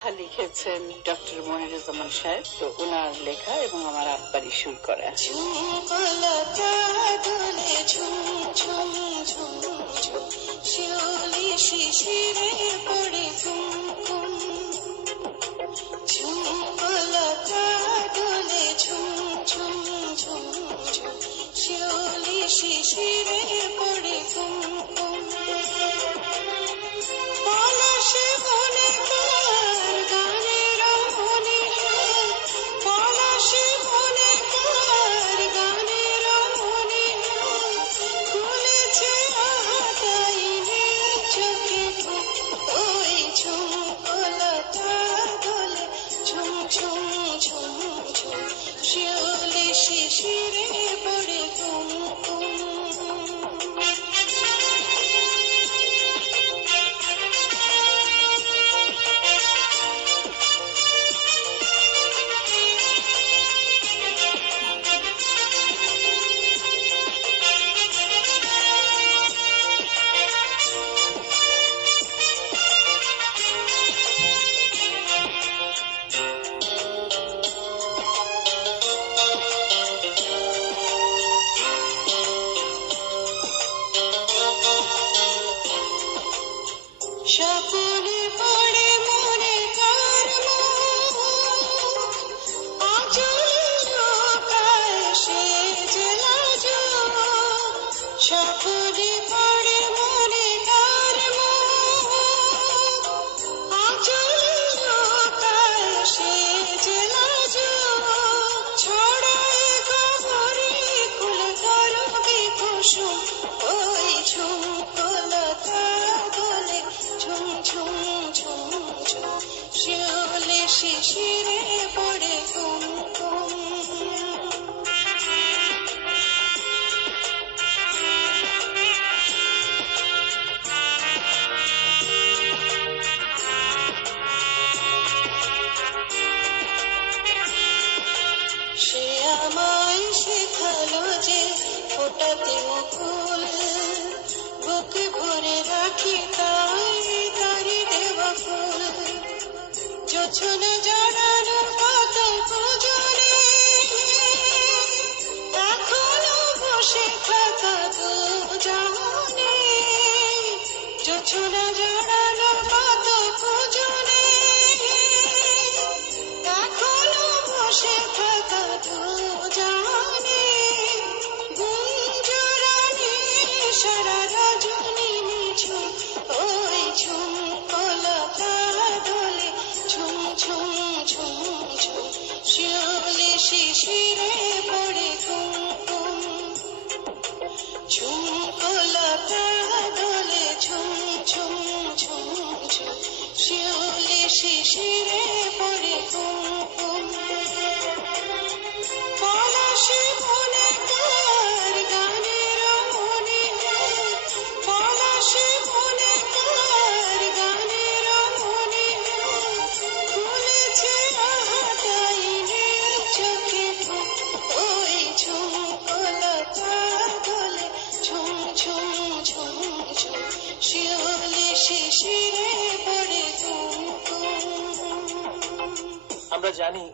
লিখেছেন ডক্টর মনিরুজ্জামান সাহেব। তো ওনার লেখা এবং আমার আব্বারই সুর করা। ঝুমকলতা দোলে ঝুম ঝুম ঝুম ঝুম, শিউলি শিশিরে পড়ে কুমকুম। ঝুমকলতা দোলে ঝুম ঝুম ঝুম ঝুম, শিউলি শিশিরে পড়ে কুমকুম। পলাশে বনে কার গানের মনে হার, পলাশে বনে কার গানের মনে হার, খুলেছে আহাতাই নীল চোখে ঘুম। ওই ঝুমকলতা দোলে ঝুম ঝুম ঝুম ঝুম, শিউলি শিশিরে পড়ে কুমকুম। স্বপ্নে পড়ে মনে কার মুখ, আঁচল লুকায় সে যে লাজুক। স্বপ্নে পড়ে মনে কার মুখ, আঁচল লুকায় সে যে লাজুক। ছড়ায় গহরে কুল করবি কুসুম। ওই ঝুমকলতা দোলে ঝুম ঝুম ঝুম ঝুম, শিউলি শিশিরে পড়ে কুমকুম। সে আমায় শেখালো যে ফোটাতে মুকুল, বুকে ভরে রাখি তাই তারি দেওয়া ফুল। জোছনা জড়ানো পাতা পুজোরে, এখনো বসে থাকা দু জাহানে। জোছনা জড়ানো পাতা পুজোরে, এখনো বসে থাকা দু জাহানে। গুঞ্জরানি সারা রজনী নিঝুম। ওই ঝুমকলতা দোলে ঝুম ঝুম ঝুম ঝুম, শিউলি শিশিরে পড়ে কুমকুম। ঝুমকলতা দোলে ঝুম ঝুম ঝুম ঝুম, শিউলি শিশিরে পড়ে কুমকুম। পলাশে বনে কার গানের মনে হার, পলাশে বনে কার গানের মনে হার, খুলেছে আহাতাই নীল চোখে ঘুম। ওই ঝুমকলতা দোলে ঝুম ঝুম ঝুম ঝুম, শিউলি শিশিরে পড়ে কুমকুম। আমরা জানি